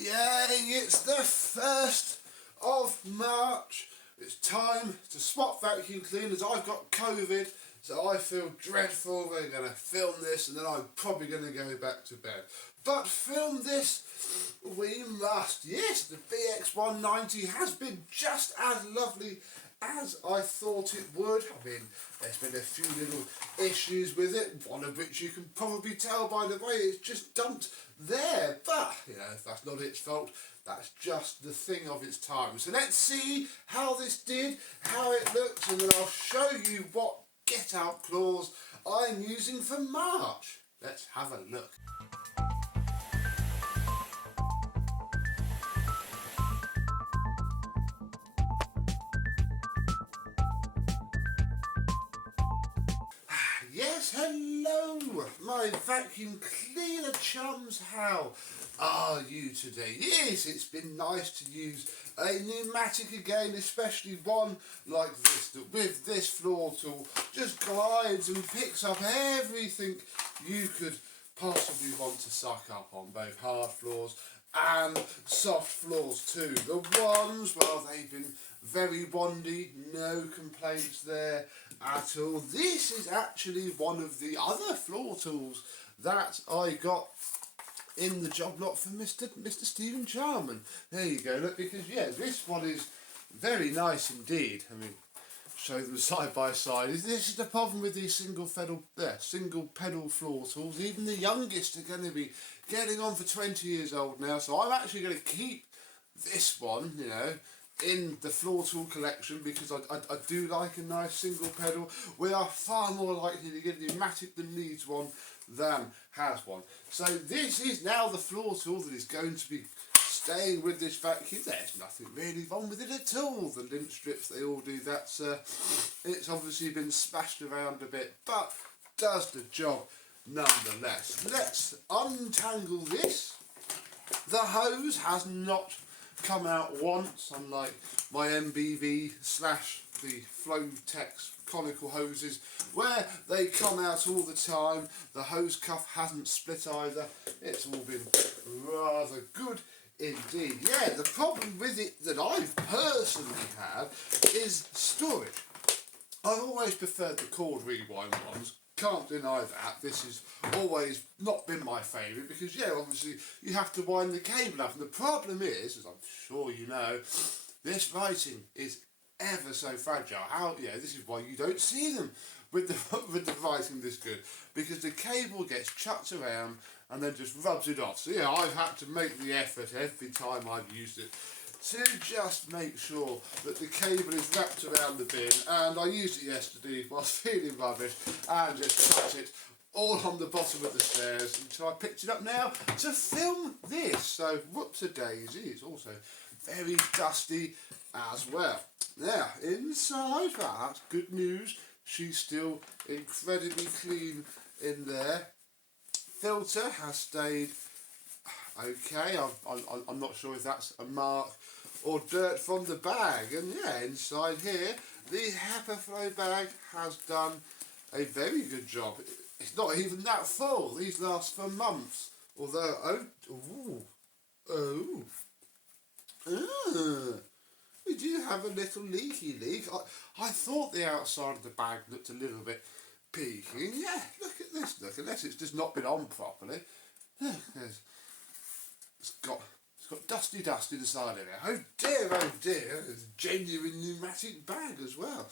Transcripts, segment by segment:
Yay, it's the 1st of March. It's time to swap vacuum cleaners. I've got COVID, so I feel dreadful. We're going to film this and then I'm probably going to go back to bed. But film this we must. Yes, the BX190 has been just as lovely as I thought it would. I mean, there's been a few little issues with it, one of which you can probably tell by the way it's just dumped there. But, you know, that's not its fault. That's just the thing of its time. So let's see how this did, how it looks, and then I'll show you what get-out clause I'm using for March. Let's have a look. Yes, hello, my vacuum cleaner chums. How are you today? Yes, it's been nice to use a pneumatic again, especially one like this, that with this floor tool just glides and picks up everything you could possibly want to suck up on, both hard floors and soft floors too. The ones, well, they've been very bondy, no complaints there at all. This is actually one of the other floor tools that I got in the job lot for Mr. Stephen Charman. There you go, look, because yeah, this one is very nice indeed. I mean, show them side by side. This is the problem with these single pedal floor tools. Even the youngest are going to be getting on for 20 years old now, so I'm actually going to keep this one, you know, in the floor tool collection because I do like a nice single pedal. We are far more likely to get a pneumatic that needs one than has one. So this is now the floor tool that is going to be staying with this vacuum. There's nothing really wrong with it at all. The lint strips, they all do that. It's obviously been smashed around a bit, but does the job nonetheless. Let's untangle this. The hose has not come out once, unlike my MBV / the Flowtex conical hoses, where they come out all the time. The hose cuff hasn't split either. It's all been rather good indeed. Yeah, the problem with it that I've personally had is storage. I've always preferred the cord rewind ones. Can't deny that. This has always not been my favourite because, yeah, obviously you have to wind the cable up. And the problem is, as I'm sure you know, this writing is ever so fragile. This is why you don't see them with the writing this good, because the cable gets chucked around and then just rubs it off. So yeah, I've had to make the effort every time I've used it to just make sure that the cable is wrapped around the bin, and I used it yesterday whilst feeling rubbish and just chucked it all on the bottom of the stairs until I picked it up now to film this. So whoops-a-daisy, it's also very dusty as well. Now inside, well, that's good news, she's still incredibly clean in there. Filter has stayed okay. I'm not sure if that's a mark or dirt from the bag. And yeah, inside here, the HEPA flow bag has done a very good job. It's not even that full. These last for months. Although, we do have a little leaky leak. I thought the outside of the bag looked a little bit peaky. Yeah, look at this. Look, unless it's just not been on properly. Look, it's got dusty the side of it. Oh dear, it's a genuine pneumatic bag as well.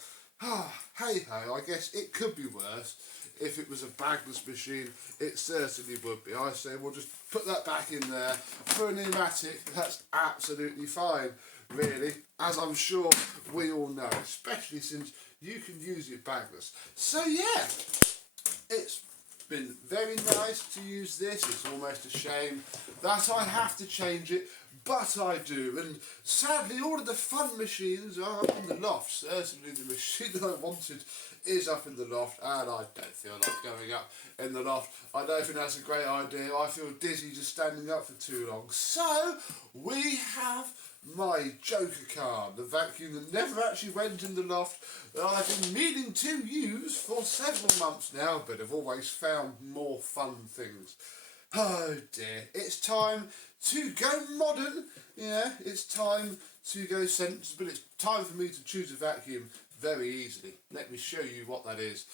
Hey ho, I guess it could be worse. If it was a bagless machine, it certainly would be. I say we'll just put that back in there. For a pneumatic, that's absolutely fine, really, as I'm sure we all know, especially since you can use it bagless. So yeah, it's been very nice to use this. It's almost a shame that I have to change it, but I do. And sadly, all of the fun machines are up in the loft. Certainly the machine that I wanted is up in the loft, and I don't feel like going up in the loft. I don't think that's a great idea. I feel dizzy just standing up for too long. So we have my Joker card, the vacuum that never actually went in the loft, that I've been meaning to use for several months now, but I've always found more fun things Oh dear, it's time to go modern. Yeah, it's time to go sensible. It's time for me to choose a vacuum very easily. Let me show you what that is.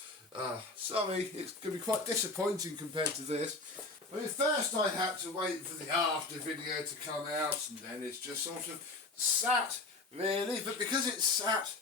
Sorry, it's going to be quite disappointing compared to this. I mean, first I had to wait for the after video to come out, and then it's just sort of sat, really. But because it's sat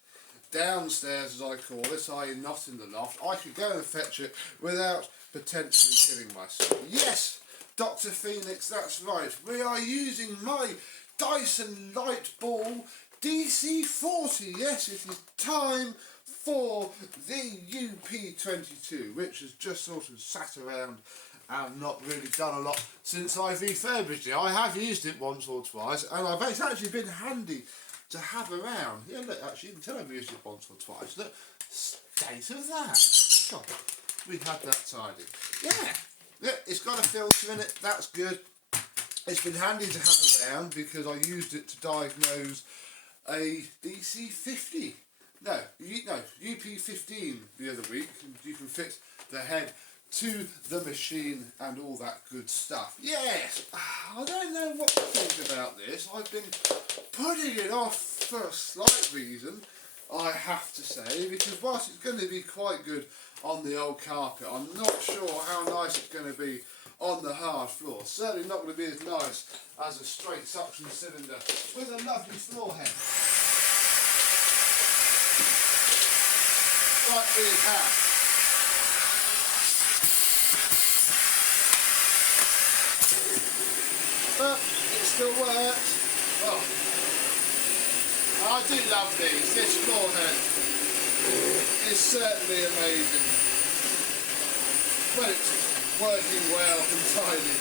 downstairs, as I call it, i.e. not in the loft, I could go and fetch it without potentially killing myself. Yes, Dr. Phoenix, that's right. We are using my Dyson Lightball DC40. Yes, it is time for the UP22, which has just sort of sat around and not really done a lot since I've refurbished it. I have used it once or twice, and it's actually been handy to have around. Yeah, look, actually, you can tell I've used it once or twice. Look, state of that. God, we had that tidy. Yeah, look, it's got a filter in it, that's good. It's been handy to have around because I used it to diagnose a DC50. No, UP15 the other week. You can fit the head to the machine and all that good stuff. Yes, I don't know what to think about this. I've been putting it off for a slight reason, I have to say, because whilst it's going to be quite good on the old carpet, I'm not sure how nice it's going to be on the hard floor. Certainly not going to be as nice as a straight suction cylinder with a lovely floor head like we have. But it still works. Oh, I do love these. This floor head is certainly amazing. Well, it's working well entirely.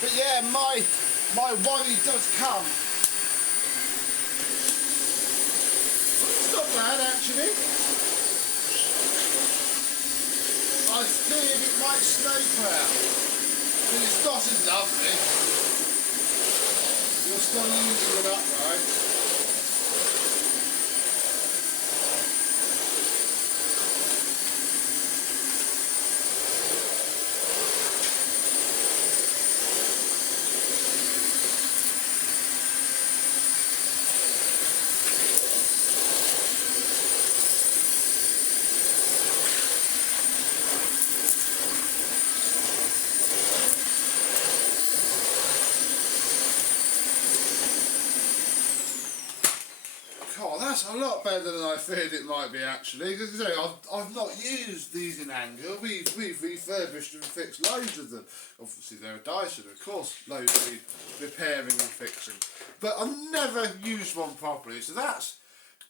But yeah, my worry does come. It's not bad actually. I feared it might snow out. I mean, it's not as lovely. You're still using it upright. Oh, that's a lot better than I feared it might be actually, because I've not used these in anger. We've refurbished and fixed loads of them. Obviously they're a Dyson, of course, loads of repairing and fixing. But I've never used one properly, so that's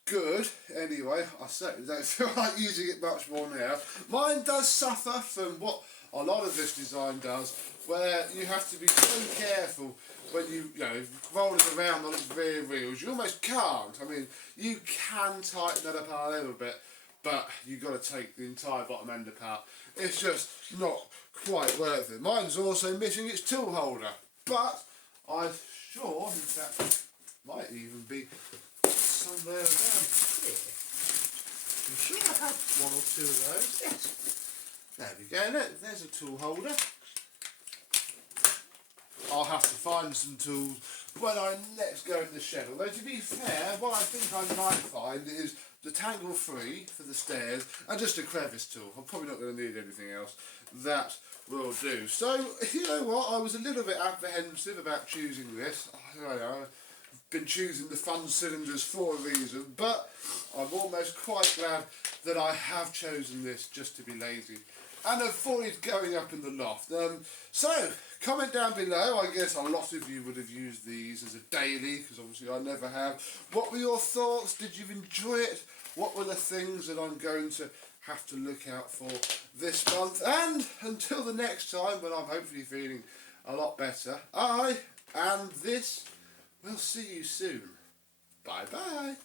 good. Anyway, I certainly don't feel like using it much more now. Mine does suffer from what a lot of this design does, where you have to be so careful when you roll it around on its rear wheels. You almost can't. I mean, you can tighten that up a little bit, but you've got to take the entire bottom end apart. It's just not quite worth it. Mine's also missing its tool holder, but I'm sure, in fact, might even be somewhere around here. I'm sure I have one or two of those. Yes. There we go. Look, there's a tool holder. I'll have to find some tools when I next go in the shed. Although to be fair, what I think I might find is the tangle free for the stairs and just a crevice tool. I'm probably not going to need anything else. That will do. So, you know what, I was a little bit apprehensive about choosing this. I don't know, I've been choosing the fun cylinders for a reason, but I'm almost quite glad that I have chosen this just to be lazy and avoid going up in the loft. So, comment down below. I guess a lot of you would have used these as a daily, because obviously I never have. What were your thoughts? Did you enjoy it? What were the things that I'm going to have to look out for this month? And until the next time, when I'm hopefully feeling a lot better, I and this will see you soon. Bye bye.